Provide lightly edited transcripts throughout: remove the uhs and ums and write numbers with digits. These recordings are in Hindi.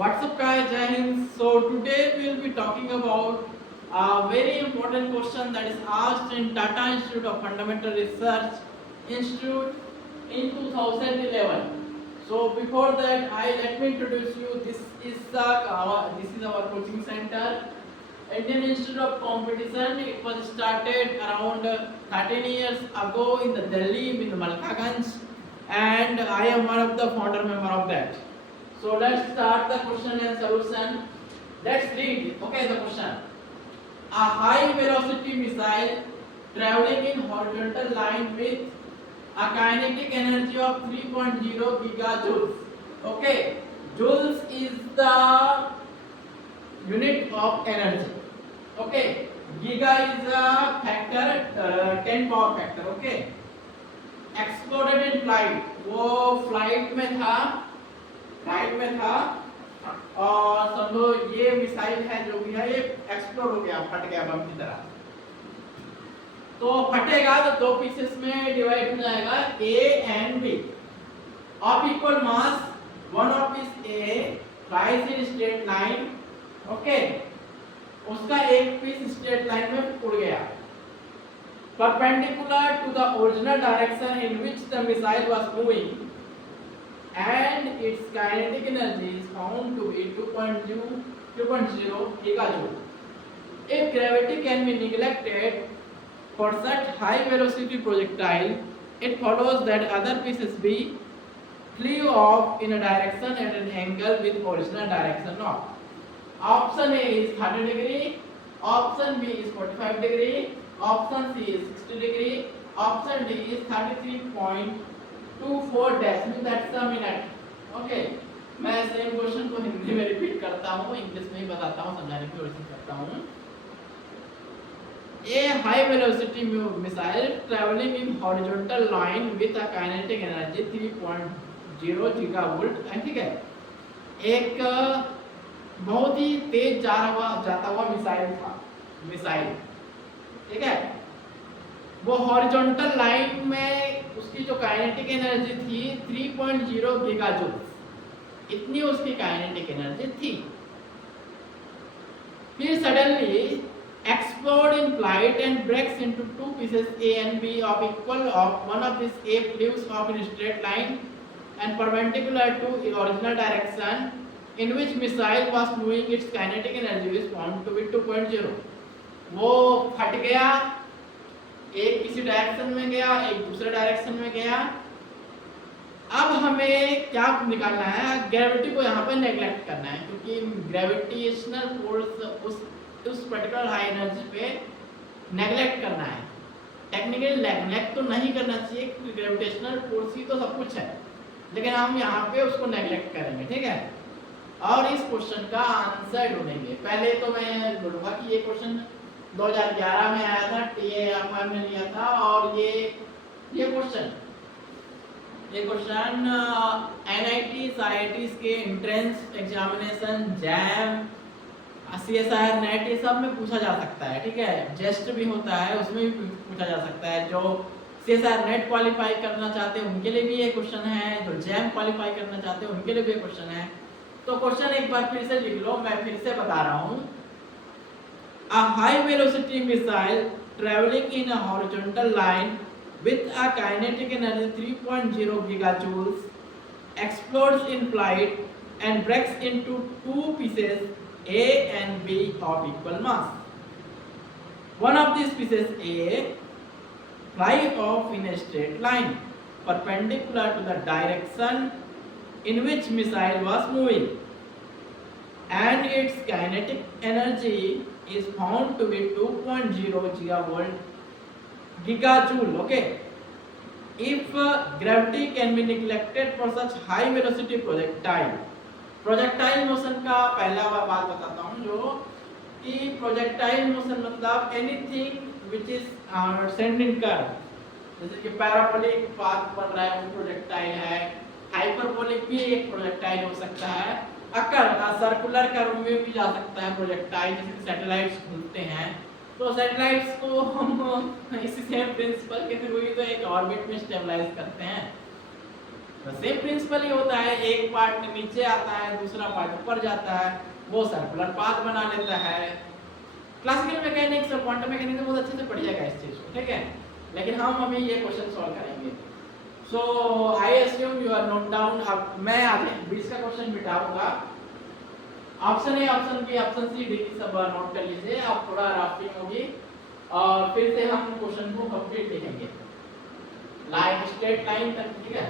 What's up guys, Jai Hind. So today we will be talking about a very important question that is asked in Tata Institute of Fundamental Research Institute in 2011. So before that, let me introduce you. This is our coaching center, Indian Institute of Competition. It was started around 13 years ago in the Delhi in Malkaganj, and I am one of the founder member of that. So let's start the question and solution. Let's read. Okay, the question. A high velocity missile traveling in horizontal line with a kinetic energy of 3.0 gigajoules. Okay, joules is the unit of energy. Okay, giga is a factor, 10 power factor. Okay, exploded in flight. वो फ्लाइट में था और समझो ये मिसाइल है जो भी है ये एक्सप्लोड हो गया, फट गया बम की तरह। तो फटेगा तो दो पीसेस में डिवाइड हो जाएगा, A and B of equal mass. One of is a rise in straight line. Okay, उसका एक पीस स्ट्रेट लाइन में उड़ गया perpendicular to the original direction in which the missile was moving, and its kinetic energy is found to be 2.0 gigajoule. If gravity can be neglected for such high velocity projectile, it follows that other pieces be flew off in a direction and an angle with original direction of. Option A is 30 degree, option B is 45 degree, option C is 60 degree, option D is 33.24 decimal, that's a minute. Okay, मैं सेम क्वेश्चन को हिंदी में रिपीट करता हूँ, इंग्लिश में ही बताता हूँ, समझाने की कोशिश करता हूँ। A high velocity missile traveling in horizontal line with a kinetic energy 3.0 gigavolt, ठीक है। एक बहुत ही तेज जाता हुआ मिसाइल था, ठीक है। वो हॉरिजॉन्टल लाइन में उसकी जो काइनेटिक एनर्जी थी 3.0 गीगाजूल्स, इतनी उसकी काइनेटिक एनर्जी थी। फिर suddenly explode in flight and breaks into two pieces A and B of equal of one of this A flies off in straight line and perpendicular to original direction in which missile was moving, its kinetic energy is found to be 2.0. वो फट गया, एक किसी डायरेक्शन में गया, एक दूसरे डायरेक्शन में गया। अब हमें क्या निकालना है, ग्रेविटी को यहाँ पे नेग्लेक्ट करना है, क्योंकि ग्रेविटेशनल फोर्स उस पर्टिकुलर हाई एनर्जी पे नेग्लेक्ट करना है। टेक्निकली नेग्लेक्ट तो नहीं करना चाहिए क्योंकि ग्रेविटेशनल फोर्स ही तो सब कुछ है, लेकिन हम यहाँ पे उसको नेग्लेक्ट करेंगे, ठीक है। और इस क्वेश्चन का आंसर ढूंढेंगे। पहले तो मैं बोलूँगा कि ये क्वेश्चन 2011 में आया था, TAFR में लिया था, और ये क्वेश्चन NITs IITs के entrance examination, jam, CSIR net, ये सब में पूछा जा सकता है, ठीक है। जेस्ट भी होता है, उसमें भी पूछा जा सकता है। जो CSIR नेट क्वालिफाई करना चाहते हैं उनके लिए भी ये क्वेश्चन है, जो जैम क्वालिफाई करना चाहते हैं उनके लिए भी ये क्वेश्चन है। तो क्वेश्चन एक बार फिर से लिख लो, मैं फिर से बता रहा हूँ। A high velocity missile traveling in a horizontal line with a kinetic energy 3.0 gigajoules explodes in flight and breaks into two pieces A and B of equal mass. One of these pieces A fly off in a straight line perpendicular to the direction in which missile was moving, and its kinetic energy is found to be 2.0 gigajoule. Okay, if gravity can be neglected for such high velocity projectile motion का पहला बात बताता हूँ, जो कि projectile motion मतलब anything which is sent in curve, जैसे कि पैराबोलिक पाथ बन रहा है वो प्रोजेक्टाइल है, हाइपरबोलिक भी एक प्रोजेक्टाइल हो सकता है, सर्कुलर कर्व में भी जा सकता है प्रोजेक्टाइल, जैसे सैटेलाइट्स घूमते हैं तो सैटेलाइट्स को हम इसी सेम प्रिंसिपल के थ्रू ही तो एक ऑर्बिट में स्टेबलाइज करते हैं। तो सेम प्रिंसिपल ही होता है, एक पार्ट नीचे आता है दूसरा पार्ट ऊपर जाता है, वो सर्कुलर पाथ बना लेता है। क्लासिकल मैकेनिक्स और क्वांटम मैकेनिक्स बहुत अच्छे से पढ़िएगा इस चीज को, ठीक है। लेकिन हम अभी ये क्वेश्चन सॉल्व करेंगे। So I assume you are note down. अब मैं आगे 20 का क्वेश्चन मिटाऊंगा। Option A, option B, option C, D सब नोट कर लीजिए, आप थोड़ा राफ्टिंग होगी और फिर से हम क्वेश्चन को कंप्लीट लिखेंगे लाइन स्ट्रेट लाइन तक, ठीक है।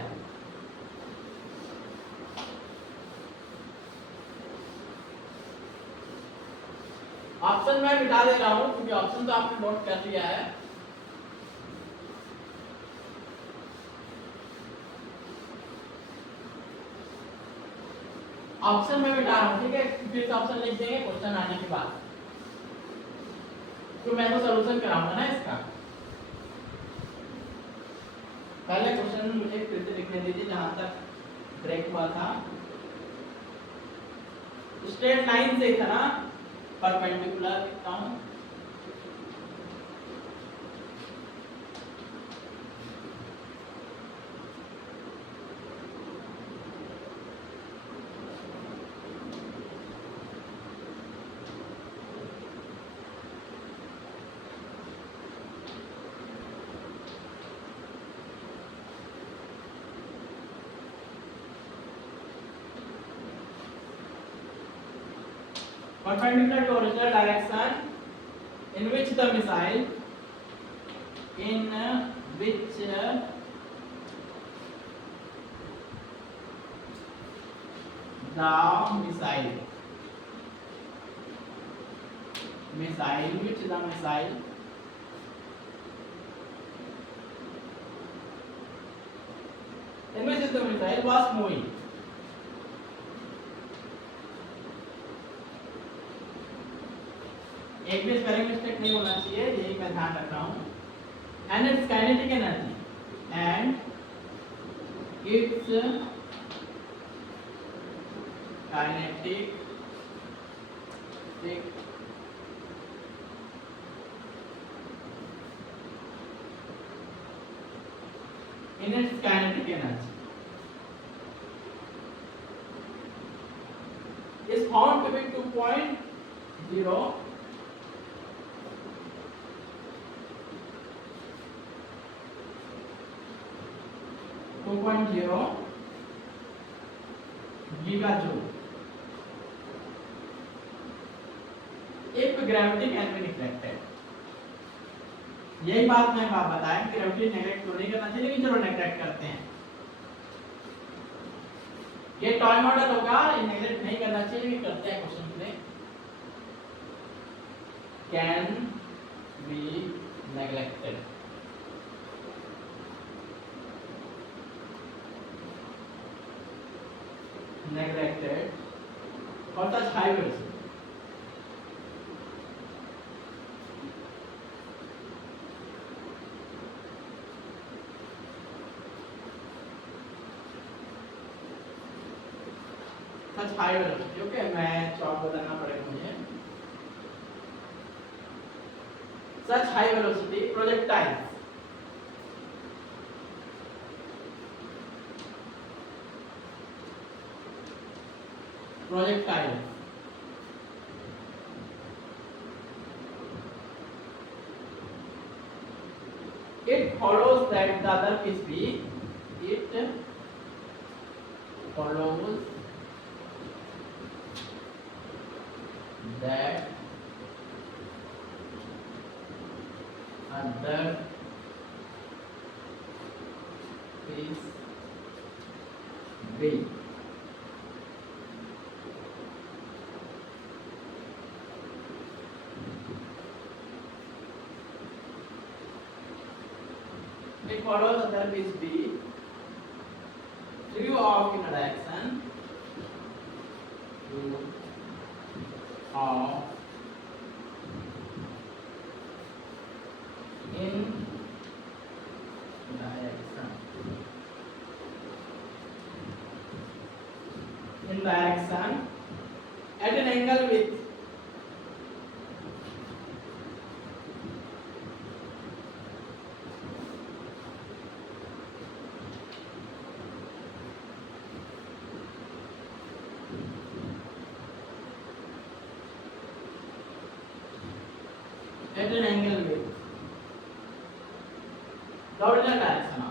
ऑप्शन मैं मिटा दे रहा हूं क्योंकि ऑप्शन तो आपने नोट कर लिया है। ऑप्शन में मिटा रहा हूँ, ठीक है, फिर ऑप्शन लिख देंगे क्वेश्चन आने के बाद, तो मैं तो सॉल्यूशन कराऊंगा ना इसका। पहले क्वेश्चन मुझे फिर से लिखने दीजिए जहां तक ब्रेक हुआ था। स्ट्रेट लाइन से था ना, परपेंडिकुलर लिखता हूं। Perpendicular to original direction in which the missile was moving. एक भी स्पेलिंग मिस्टेक नहीं होना चाहिए, यही मैं ध्यान रख रहा हूँ। And it's kinetic energy and it's kinetic in its kinetic energy is found to be 2.0 gigajoule if gravity can be neglected। यही बात मैं बताया कि ग्रेविटी नेगलेक्ट तो नहीं करना चाहिए, लेकिन चलो नेगलेक्ट करते हैं। ये टॉय मॉडल होगा, ये नेगलेक्ट नहीं करना चाहिए, लेकिन करते हैं क्वेश्चन में। Can be neglected, neglected for such high velocity okay. मैं चौक बताना पड़ेगा मुझे। such high velocity projectiles it follows that the other piece B, it follows that other piece B it follows other piece B through off in a direction through off in direction at an angle with at an angle with the original direction of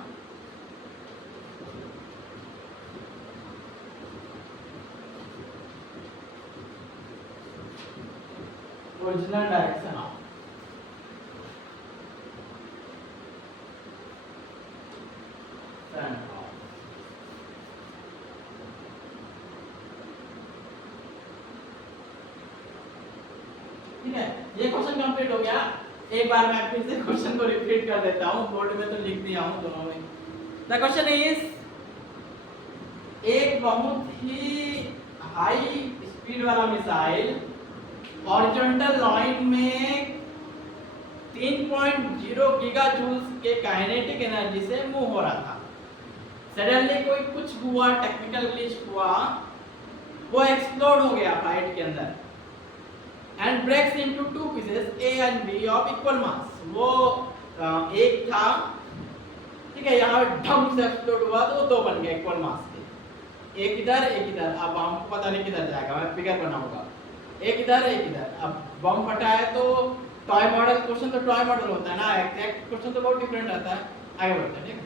original direction of sun. ठीक है, ये क्वेश्चन कंप्लीट हो गया। एक बार मैं फिर से क्वेश्चन को रिपीट कर देता हूँ, बोर्ड में तो लिख दिया हूँ दोनों में। द क्वेश्चन इज, एक बहुत ही हाई स्पीड वाला मिसाइल हॉरिजॉन्टल लाइन में 3.0 गीगा जूल्स के काइनेटिक एनर्जी से मूव हो रहा था। सडनली कोई कुछ हुआ, टेक्निकल ग्लिच हुआ, वो एक्सप्लोड हो गया फ्लाइट के अंदर and breaks into two pieces A and B of equal mass। वो एक था, ठीक है, यहाँ ढम से एक्सप्लोड हुआ तो दो बन गए इक्वल मास के, एक इधर एक इधर। अब हमको पता नहीं किधर जाएगा, मैं फिगर बनाऊंगा, एक इधर एक इधर। अब बम फटा है तो टॉय मॉडल, क्वेश्चन तो टॉय मॉडल होता है ना, एग्जैक्ट क्वेश्चन तो बहुत डिफरेंट रहता है। आगे बढ़ते हैं, ठीक है।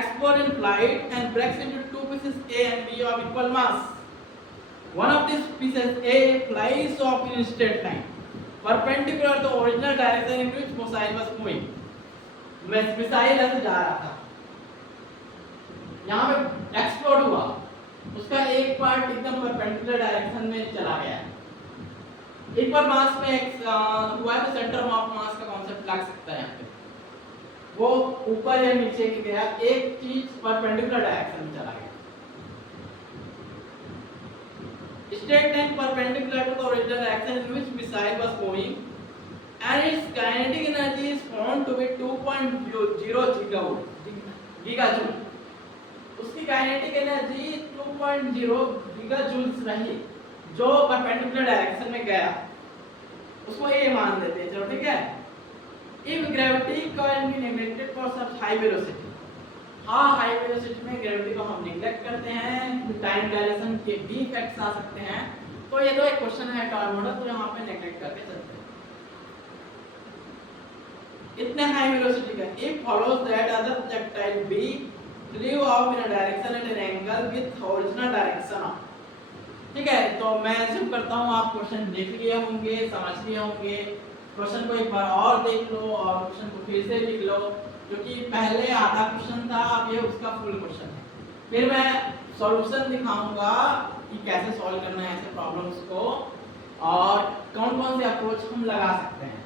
Explode in flight and breaks into two pieces A and B of equal mass। One of these pieces A flies off in straight line, perpendicular to original direction in which missile was moving। Missile ऐसे जा रहा था, यहाँ पे एक्सप्लोड हुआ, उसका एक पार्ट एकदम परपेंडिकुलर डायरेक्शन में चला गया। इक्वल मास में हुआ है तो सेंटर ऑफ मास का कॉन्सेप्ट लग सकता है यहाँ पे। वो ऊपर या नीचे की गया, एक चीज परपेंडिकुलर डायरेक्शन में चला गया। Straight line perpendicular to the original direction in which missile was moving, and its kinetic energy is found to be 2.0 gigajoule। उसकी kinetic energy 2.0 gigajoules रही, जो परपेंडिकुलर डायरेक्शन में गया, उसको ये मान लेते हैं, चलो ठीक है। If gravity can be neglected for such high velocity, हाँ हाई वेलोसिटी में ग्रेविटी को हम निग्लेक्ट करते हैं, टाइम डायलेशन के भी इफेक्ट्स आ सकते हैं। तो ये तो एक क्वेश्चन है टॉय मॉडल, तो यहाँ पे नेग्लेक्ट करके चलते हैं। इतने हाई वेलोसिटी का, if follows that other projectile B flew off in a direction at an angle with original direction of, ठीक है। तो मैं एज्यूम करता हूँ आप क्वेश्चन देख लिए होंगे, समझ लिए होंगे। क्वेश्चन को एक बार और देख लो और क्वेश्चन को फिर से लिख लो, क्योंकि पहले आधा क्वेश्चन था, अब ये उसका फुल क्वेश्चन है। फिर मैं सॉल्यूशन दिखाऊंगा कि कैसे सॉल्व करना है ऐसे प्रॉब्लम्स को और कौन कौन से अप्रोच हम लगा सकते हैं।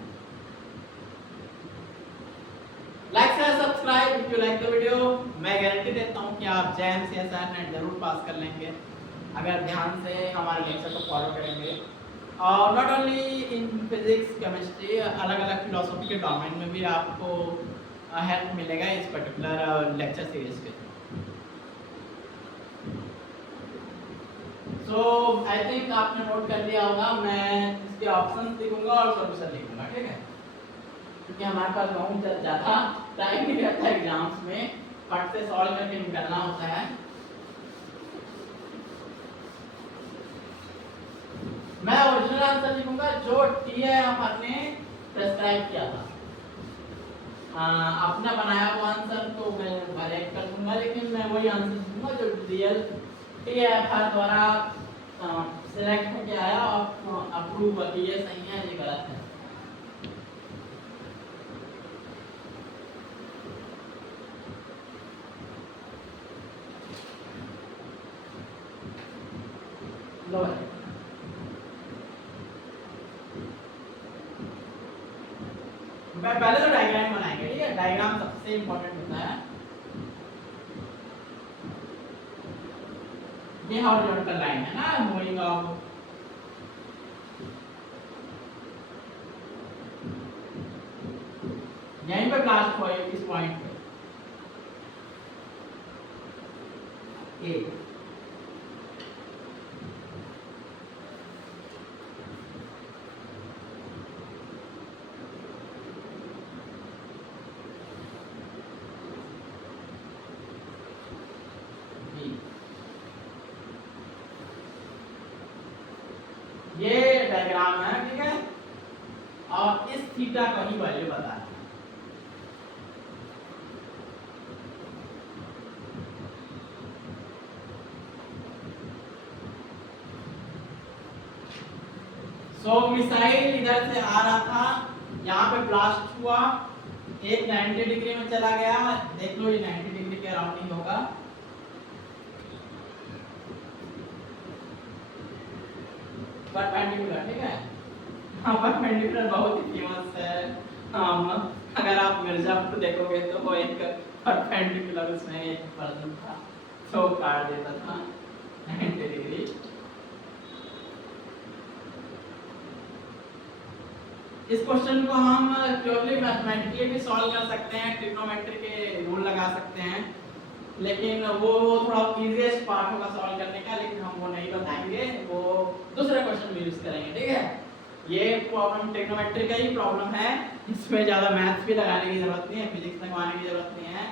Like share subscribe if you like the video. मैं गारंटी देता हूँ कि आप जैम CSIR नेट जरूर पास कर लेंगे अगर ध्यान से हमारे लेक्चर को फॉलो करेंगे। और not only in physics chemistry, अलग अलग फिलोसफी के डोमेन में भी आपको हेल्प मिलेगा इस पर्टिकुलर लेक्चर सीरीज के। सो आई थिंक आपने नोट कर लिया होगा, मैं इसके ऑप्शंस लिखूंगा और सॉल्यूशन लिखूंगा, ठीक है। क्योंकि हमारे पास बहुत ज़्यादा टाइम नहीं रहता एग्जाम्स में, फट से सॉल्व करके निकलना होता है। मैं ओरिजिनल आंसर लिखूंगा जो TIF ने प्रेस्क्राइब किया था। अपना बनाया हुआ आंसर तो मैं करेक्ट कर दूंगा, लेकिन मैं वही आंसर दूंगा जो रियल TIF द्वारा सिलेक्ट होकर आया और अप्रूव हुआ कि ये सही है ये गलत है। लो पहले तो डायग्राम बनाएंगे, ठीक है। डायग्राम सबसे इंपॉर्टेंट होता है। ये हॉरिजॉन्टल लाइन है ना, मूविंग ऑफ यहीं पे ब्लास्ट हुआ है, इस पॉइंट पे ए। ये डायग्राम और इस थीटा का ही वैल्यू बताना है। मिसाइल इधर से आ रहा था, यहाँ पे ब्लास्ट हुआ, एक 90 डिग्री में चला गया, देख लो ये 90 डिग्री के अराउंडिंग होगा। परपेंडिकुलर, ठीक है। हाँ, परपेंडिकुलर बहुत ही फेमस है। अगर आप मिर्जापुर देखोगे तो वो एक परपेंडिकुलर उसमें एक पर्सन था, तो काट देता था 90 डिग्री। इस क्वेश्चन को हम प्योरली मैथमेटिकली भी सॉल्व कर सकते हैं, ट्रिग्नोमेट्री के रूल लगा सकते हैं, लेकिन वो थोड़ा इजीएस्ट पार्ट होगा सॉल्व करने का, लेकिन हम वो नहीं बताएंगे, वो दूसरे क्वेश्चन में यूज करेंगे, ठीक है। ये प्रॉब्लम ट्रिग्नोमेट्री का ही प्रॉब्लम है, इसमें ज़्यादा मैथ्स भी लगाने की जरूरत नहीं है, फिजिक्स लगवाने की जरूरत नहीं है,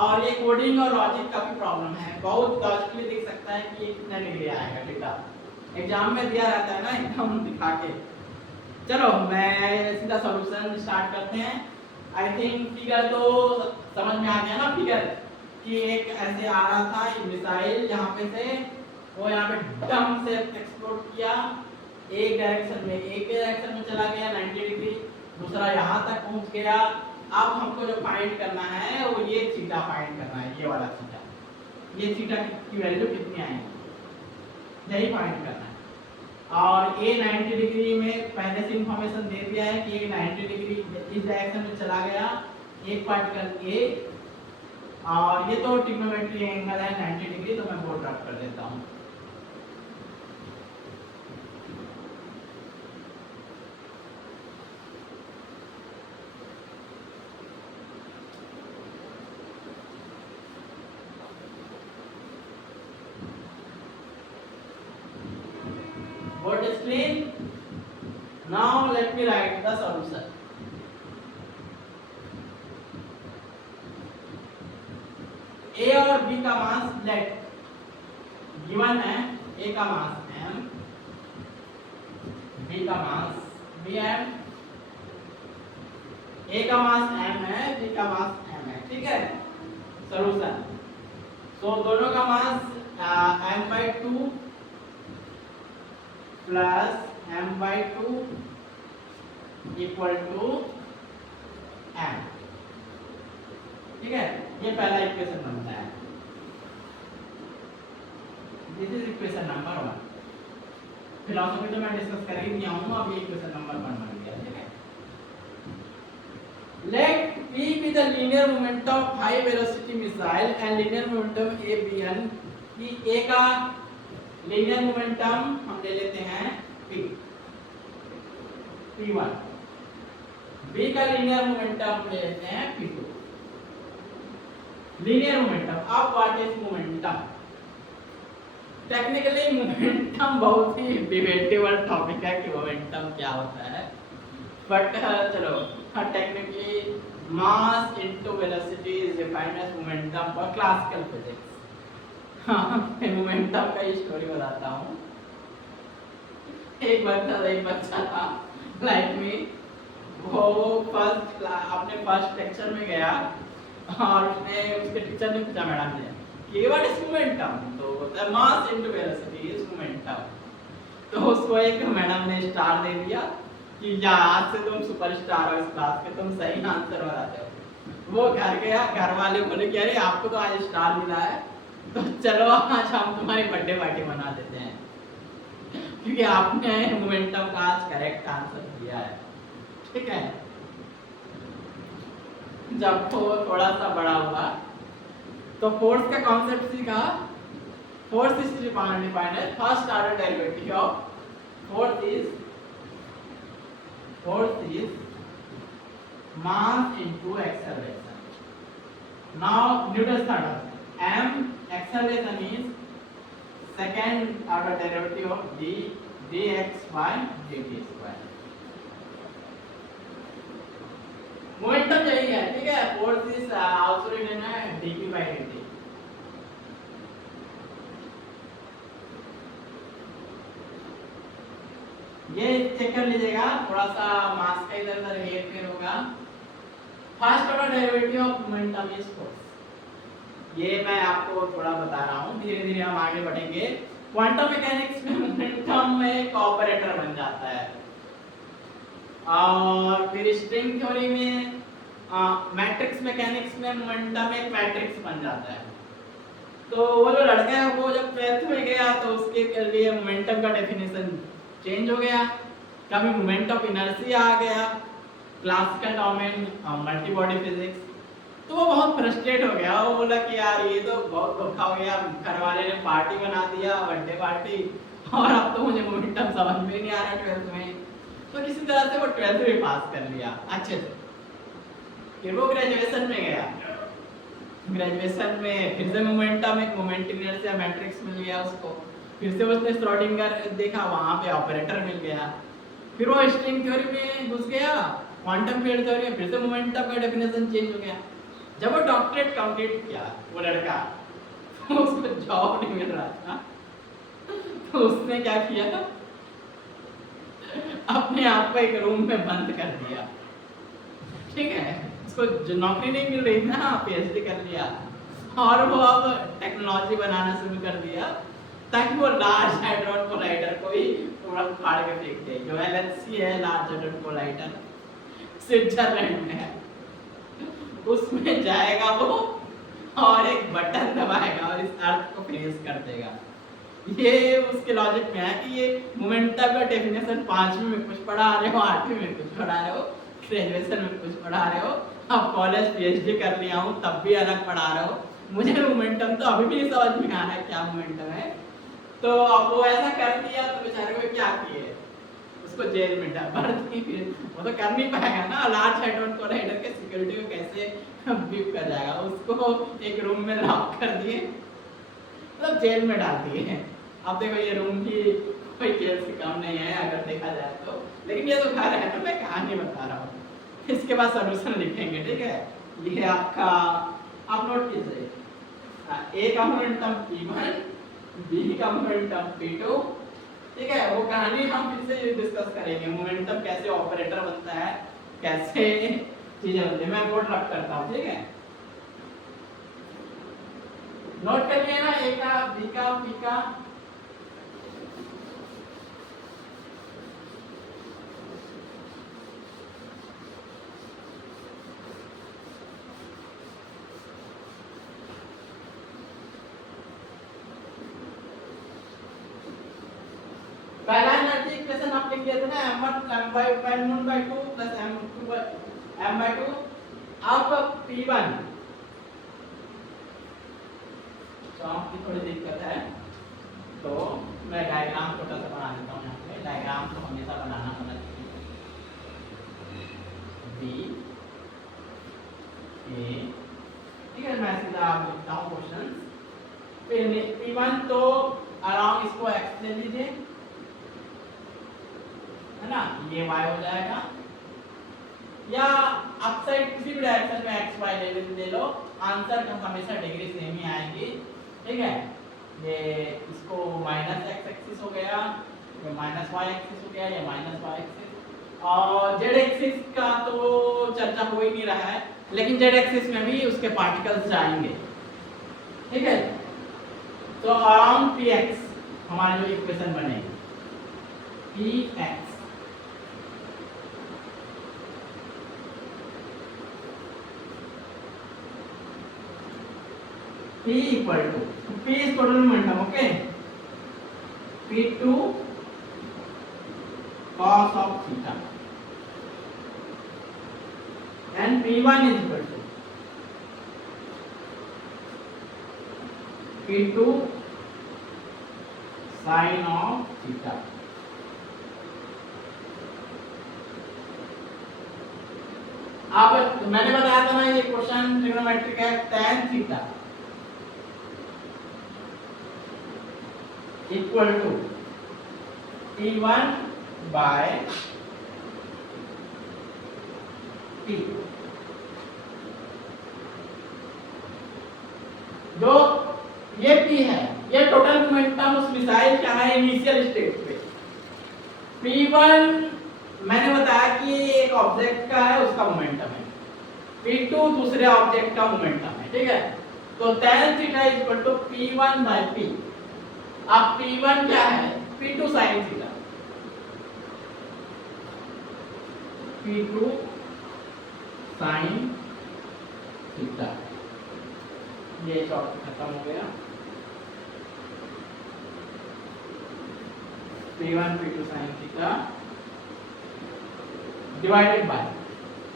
और ये कोडिंग और लॉजिक का भी प्रॉब्लम है। बहुत लॉजिकली दिख सकता है कि ये कितना डिग्री आएगा, थीटा एग्जाम में दिया रहता है ना एकदम दिखा के। चलो मैं सीधा सॉल्यूशन स्टार्ट करते हैं। आई थिंक फिगर तो समझ में आ गया ना, फिगर कि एक ऐसे आ रहा था एक मिसाइल, यहाँ पे से वो यहाँ पे डम से एक्सप्लोड किया, एक डायरेक्शन में चला गया 90 डिग्री, दूसरा यहाँ तक पहुँच गया। अब हमको जो फाइंड करना है वो ये थीटा फाइंड करना है, ये वाला थीटा, ये थीटा की वैल्यू कितनी आएगी यही फाइंड करना है। और ये 90 डिग्री में पहले से इंफॉर्मेशन दे दिया है कि ये 90 डिग्री इस डायरेक्शन में चला गया, एक पार्टिकल ए, और ये तो ट्रिग्नोमेट्री एंगल है 90 डिग्री, तो मैं बोर्ड ड्रॉप कर देता हूँ। Board is clean. Now let me write the solution. A और B का मास लेट गिवन है, A का मास m, B का मास bm, A का मास m है, B का मास m है, ठीक है। सॉल्यूशन, सो दोनों का mass m/2 plus m/2 equal to m, ठीक है। ये पहला इक्वेशन बनता है, this is equation number 1। Philosophy तो मैं डिस्कस कर ही दिया हूँ, अब ये इक्वेशन नंबर 1 बन गया, ठीक है। Let P be the linear momentum of high velocity missile and linear momentum A Bn, कि A का लीनियर मोमेंटम हम ले लेते हैं P1, B का लीनियर मोमेंटम ले लेते हैं P2। लीनियर मोमेंटम, अब what is momentum? Technically momentum बहुत ही डिबेटेबल टॉपिक है कि मोमेंटम क्या होता है, बट चलो technically mass into velocity is defined as momentum for classical physics. मैं मोमेंटम का ही स्टोरी बताता हूँ। एक बच्चा था लाइफ में, वो अपने फर्स्ट लेक्चर में गया और उसने उसके टीचर ने पूछा मैडम ने कि व्हाट इज मोमेंटम, तो बोलता है मास इनटू वेलोसिटी इज मोमेंटम। तो उसको एक मैडम ने स्टार दे दिया कि या आज से तुम सुपरस्टार हो इस क्लास के, तुम सही आंसर बताते हो। वो घर गया, घर वाले बोले कि अरे आपको तो आज स्टार मिला है, तो चलो आज हम तुम्हारी बर्थडे पार्टी मना देते हैं, क्योंकि आपने मोमेंटम का आज करेक्ट आंसर दिया है, ठीक है। जब वो थोड़ा सा बड़ा हुआ तो फोर्स का कॉन्सेप्ट सीखा। Force is defined as first order derivative of force is mass into acceleration. Now Newton's third law, m acceleration is second order derivative of dx by dt square। Momentum यही है, ठीक है। फोर्स इज आल्सो रिटन है dp by dt। ये चेक कर लीजिएगा, थोड़ा सा मास का इधर उधर हेर फेर होगा। First order derivative of momentum is force. ये मैं आपको थोड़ा बता रहा हूँ, धीरे धीरे हम आगे बढ़ेंगे। क्वांटम मैकेनिक्स में मोमेंटम एक ऑपरेटर बन जाता है, और फिर स्ट्रिंग थ्योरी में मैट्रिक्स मैकेनिक्स में मोमेंटम एक मैट्रिक्स बन जाता है। तो वो जो लड़का है वो जब 12th में गया तो उसके लिए मोमेंटम का डेफिनेशन चेंज हो गया, कभी मोमेंट ऑफ इनर्शिया आ गया, classical domain multi body physics. तो वो बहुत फ्रस्ट्रेट हो गया, वो बोला कि यार ये तो बहुत धोखा हो गया, घर वाले ने पार्टी बना दिया, बर्थडे पार्टी, और अब तो मुझे मोमेंटम समझ में नहीं आ रहा 12th में। तो किसी तरह से वो 12th में पास कर लिया अच्छे से। फिर वो ग्रेजुएशन में गया, ग्रेजुएशन में फिर से मोमेंटम एक मोमेंट इनर्शिया मैट्रिक्स मिल गया उसको, फिर से उसने श्रोडिंगर देखा, वहां पे ऑपरेटर मिल गया। फिर वो स्ट्रिंग थ्योरी में घुस गया, क्वांटम फील्ड थ्योरी में, फिर से मोमेंटम का डेफिनेशन चेंज हो गया। जब वो डॉक्टरेट कंप्लीट किया वो लड़का, तो उसको जॉब नहीं मिल रहा था, तो उसने क्या किया, अपने आप को एक रूम में बंद कर दिया। ठीक है, उसको जो नौकरी नहीं मिल रही ना, पीएचडी कर लिया, और वो अब टेक्नोलॉजी बनाना शुरू कर दिया ताकि वो लार्ज हैड्रॉन कोलाइडर को ही थोड़ा फाड़ के फेंक दे। जो एलएचसी है, लार्ज हैड्रॉन कोलाइडर, स्विट्जरलैंड में है, उसमें जाएगा वो और एक बटन दबाएगा और इस अर्थ को फ्रीज कर देगा। ये उसके लॉजिक में है कि ये मोमेंटम का डेफिनेशन 5वीं में कुछ पढ़ा रहे हो, 8वीं में कुछ पढ़ा रहे हो, ग्रेजुएशन में कुछ पढ़ा रहे हो, अब कॉलेज पीएचडी कर लिया हूँ तब भी अलग पढ़ा रहे हो, मुझे मोमेंटम तो अभी भी नहीं समझ में आ रहा है क्या मोमेंटम है। तो अब वो ऐसा कर दिया तो बेचारे को क्या किए, उसको जेल में भर दी। फिर वो तो कर नहीं पाएगा ना, लार्ज हैड्रॉन कोलाइडर के सिक्योरिटी को कैसे बीप कर जाएगा, उसको एक रूम में लॉक कर दिए, मतलब जेल में डाल दिए। अब देखो ये रूम भी कोई जेल से कम नहीं है अगर देखा जाए तो, लेकिन ये तो घर है ना, मैं कहानी बता रहा हूँ, इसके बाद सॉल्यूशन लिखेंगे। ठीक है, ये आपका आप नोट कीजिए, ए का मोमेंटम P1, बी का मोमेंटम P2। ठीक है, वो कहानी हम फिर से डिस्कस करेंगे, मोमेंटम कैसे ऑपरेटर बनता है, कैसे चीजें बनती है। मैं नोट रख करता हूँ, ठीक है, नोट कर लिया ना, ए का, बी का, पी का। पहला एनर्जी इक्वेशन आप लिख दिए थे ना, m1/2 प्लस m/2। अब P1 तो आपकी थोड़ी दिक्कत है, तो मैं डायग्राम छोटा सा बना देता हूँ। यहाँ पे डायग्राम तो हमेशा बनाना होना चाहिए। बी ए, ठीक है, मैं सीधा आप लिखता हूँ क्वेश्चन। फिर P1 तो अराउंड इसको x ले लीजिए, है ना, ये y हो जाएगा, या अपसाइड किसी भी डायरेक्शन में x y ले लो, आंसर का हमेशा डिग्री सेम ही आएगी। ठीक है, ये इसको माइनस x एक्सिस हो गया, ये माइनस y एक्सिस हो गया, ये माइनस y एक्सिस, और z एक्सिस का तो चर्चा हो ही नहीं रहा है, लेकिन z एक्सिस में भी उसके पार्टिकल्स जाएंगे। ठीक है, तो अराउंड px हमारी जो इक्वेशन बनेगी px P equal to P is total momentum, okay, P2 cos of theta and P1 is equal to P2 sin of theta। अब मैंने बताया था ना, ये क्वेश्चन ट्रिग्नोमेट्रिक है, tan theta equal to P1 by P। जो ये P है, ये टोटल मोमेंटम उस मिसाइल का है इनिशियल स्टेट पे, P1 मैंने बताया कि ये एक ऑब्जेक्ट का है, उसका मोमेंटम है। P2 दूसरे ऑब्जेक्ट का मोमेंटम है, ठीक है। तो tan theta is equal to P1 by P। अब P1 क्या है? P2 sin theta. P2 sin theta. ये टॉपिक खत्म हो गया। P1 P2 sin theta divided by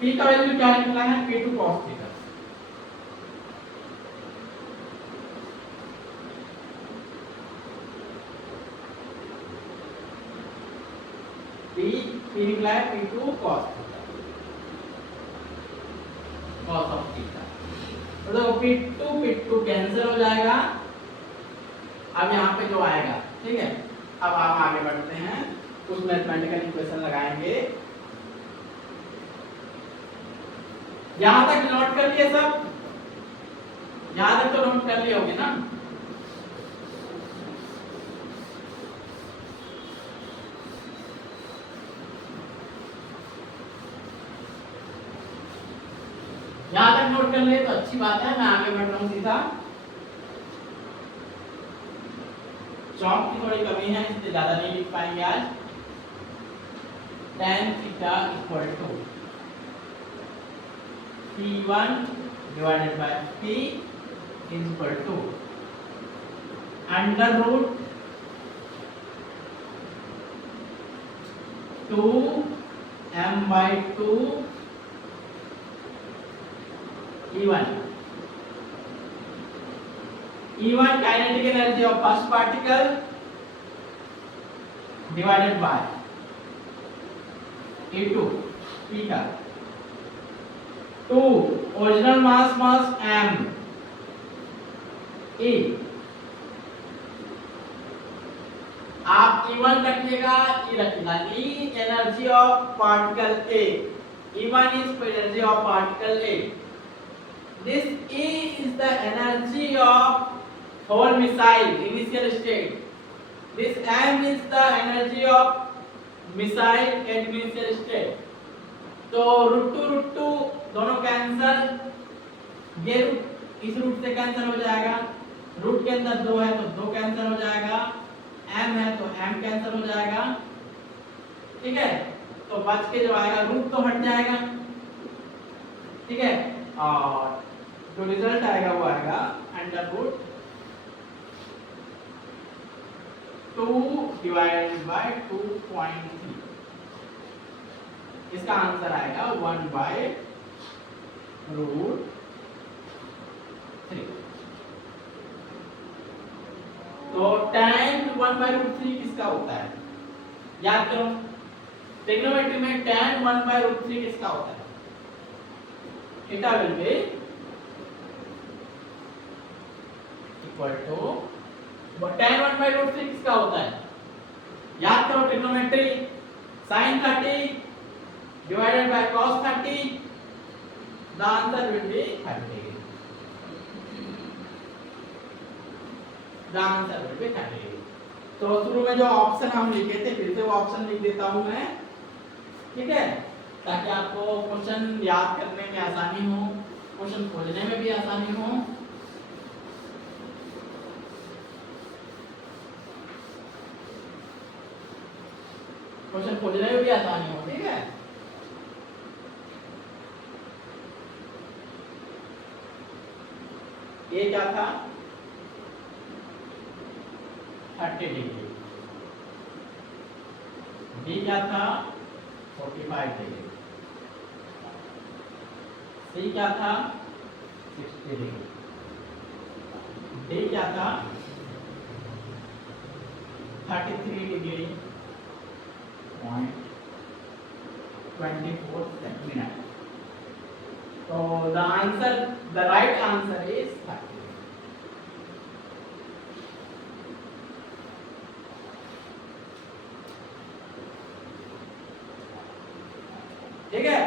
P का वैल्यू क्या निकला है? P2 cos theta. P निकला है P2 cos theta, cos of theta. तो देखो P2 कैंसिल हो जाएगा। अब यहाँ पे जो आएगा, ठीक है। अब आप आगे बढ़ते हैं, कुछ मैथमेटिकल इक्वेशन लगाएंगे। यहां तक नोट कर लिए सब? यहां तक तो नोट कर लिए होंगे ना? यहां तक नोट कर लिए तो अच्छी बात है। मैं आगे बढ़ रहा हूं सीधा। चौक की थोड़ी कमी है, इसलिए ज्यादा नहीं लिख पाएंगे आज। tan theta equal to P1 divided by P is equal to under root 2m by 2 E1 kinetic energy of first particle divided by E2 P का 2 original mass m E। आप E1 रखिएगा, E रखिएगा। E energy of particle A, E1 is energy of particle A। This E is the energy of whole missile initial state. This m is the energy of missile at initial state। तो रूट टू दोनों कैंसल, ये रूट इस रूट से कैंसल हो जाएगा। रूट के अंदर 2 है तो 2 कैंसल हो जाएगा, m है तो m कैंसल हो जाएगा, ठीक है। तो बच के जो आएगा रूट तो हट जाएगा, ठीक है। और जो रिजल्ट आएगा वो आएगा अंडर रूट 2 डिवाइडेड बाय 2.3। इसका आंसर आएगा 1 बाय रूट 3। तो tan 1 बाय रूट 3 किसका होता है? याद करो, ट्रिग्नोमेट्री में tan 1 बाय रूट 3 किसका होता है? Theta will be equal to tan 1 by root 3 किसका होता है? याद करो, trigonometry sin 30 divided by cos 30, the answer will be 30। the answer will be 30। तो शुरू में जो ऑप्शन हम लिखे थे, फिर से वो ऑप्शन लिख देता हूं मैं, ठीक है, ताकि आपको क्वेश्चन याद करने में आसानी हो, क्वेश्चन खोजने में भी आसानी हो। क्वेश्चन खोजने में भी आसानी हो, ठीक है। ये क्या था? 30 डिग्री। बी क्या था? 45 डिग्री। सी क्या था? 60 डिग्री। डी क्या था? 33 degree 0.24 minute. So the answer, the right answer is 30। ठीक है,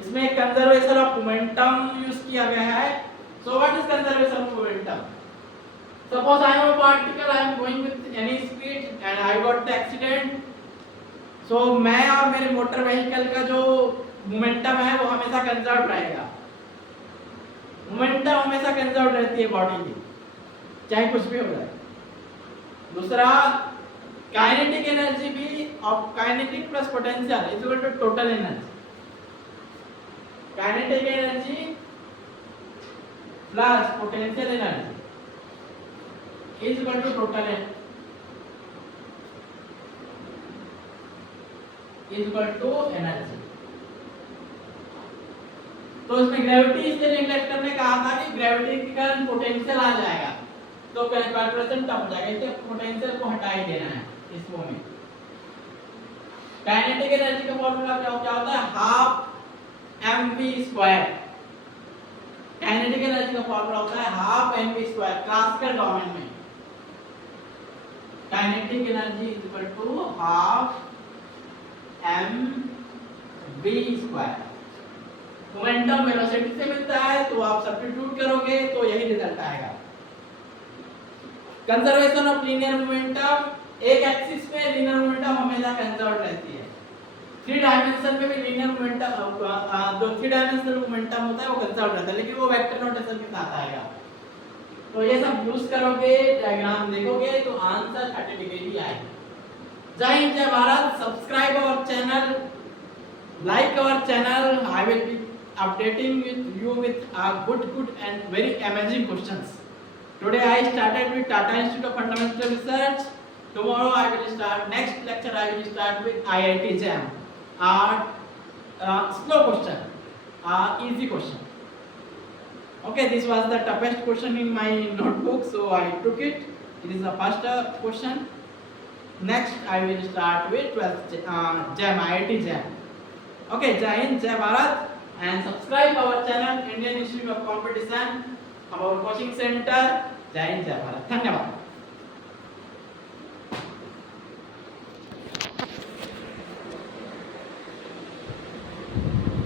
इसमें कंजर्वेशन ऑफ मोमेंटम यूज किया गया है। So what is conservation of momentum? Suppose I am a particle, I am going with any speed and I got the accident, तो मैं और मेरे मोटर व्हीकल का जो मोमेंटम है वो हमेशा कंजर्व रहेगा। मोमेंटम हमेशा कंजर्व रहती है बॉडी की, चाहे कुछ भी हो जाए। दूसरा, काइनेटिक एनर्जी भी, of kinetic plus potential is equal to total energy. Kinetic energy plus potential energy is equal to total energy. तो इसमें ग्रेविटी इसलिए नेगलेक्ट करने कहा था कि ग्रेविटी के कारण पोटेंशियल आ जाएगा, तो कैलकुलेशन टफ हो जाएगा, इसलिए पोटेंशियल को हटा ही देना है इस फॉर्म में। काइनेटिक एनर्जी का फॉर्मूला क्या होता है? Half mv²। काइनेटिक एनर्जी का फॉर्मूला होता है हाफ mv²। क्लासिकल डोमेन में kinetic energy is equal to half mv²। Momentum velocity से मिलता है, तो आप सब्स्टिट्यूट करोगे तो यही रिजल्ट आएगा। कंजर्वेशन ऑफ लीनियर मोमेंटम, एक एक्सिस पे लीनियर मोमेंटम हमेशा कंजर्व रहती है। 3 डायमेंशन में भी लीनियर मोमेंटम, जो 3 डायमेंशनल मोमेंटम होता है वो कंजर्व रहता है, लेकिन वो वेक्टर नोटेशन के साथ आएगा। तो ये सब यूज करोगे, डायग्राम देखोगे तो आंसर 30 डिग्री ही आएगा। जय हिंद, जय Bharat. Subscribe our channel, like our channel. I will be updating with you with good and very amazing questions. Today I started with Tata Institute of Fundamental Research. Tomorrow I will start, next lecture I will start with IIT JAM. Slow question, easy question. Okay, this was the toughest question in my notebook, so I took it. It is the first question. Next I will start with 12th JAM, IIT JAM. Okay, Jai Hind, Jai Bharat, and subscribe our channel Indian Institute of Competition, our coaching center. Jai Hind, Jai Bharat. धन्यवाद।